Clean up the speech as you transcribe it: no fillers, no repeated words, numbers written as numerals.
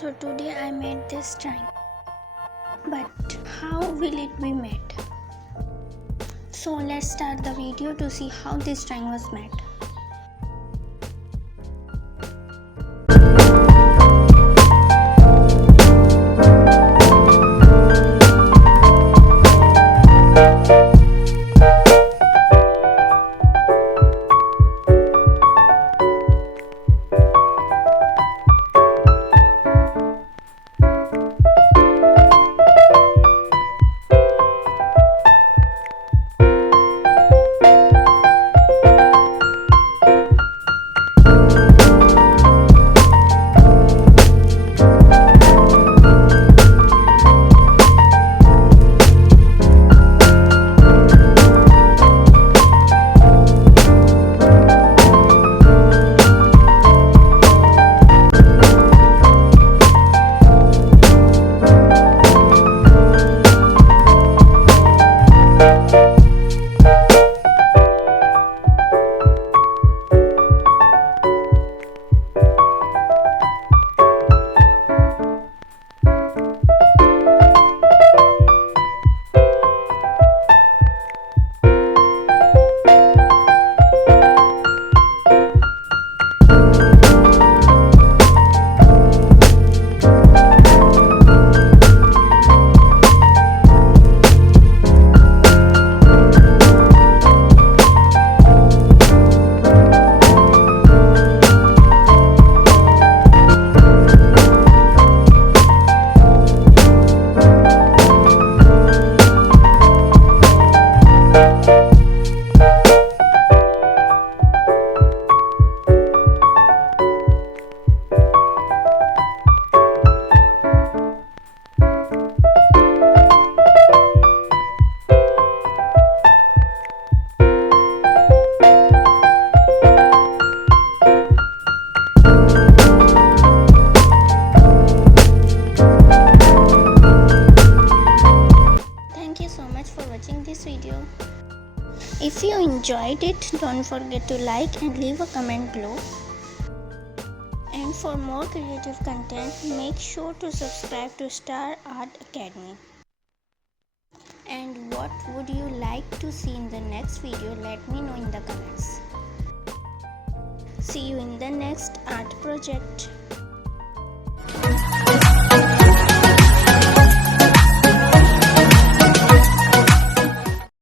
So today I made this drawing, but how will it be made? So let's start the video to see how this drawing was made. Thank you so much for watching this video. If you enjoyed it, don't forget to like and leave a comment below. And for more creative content, make sure to subscribe to Star Art Academy. And what would you like to see in the next video? Let me know in the comments. See you in the next art project.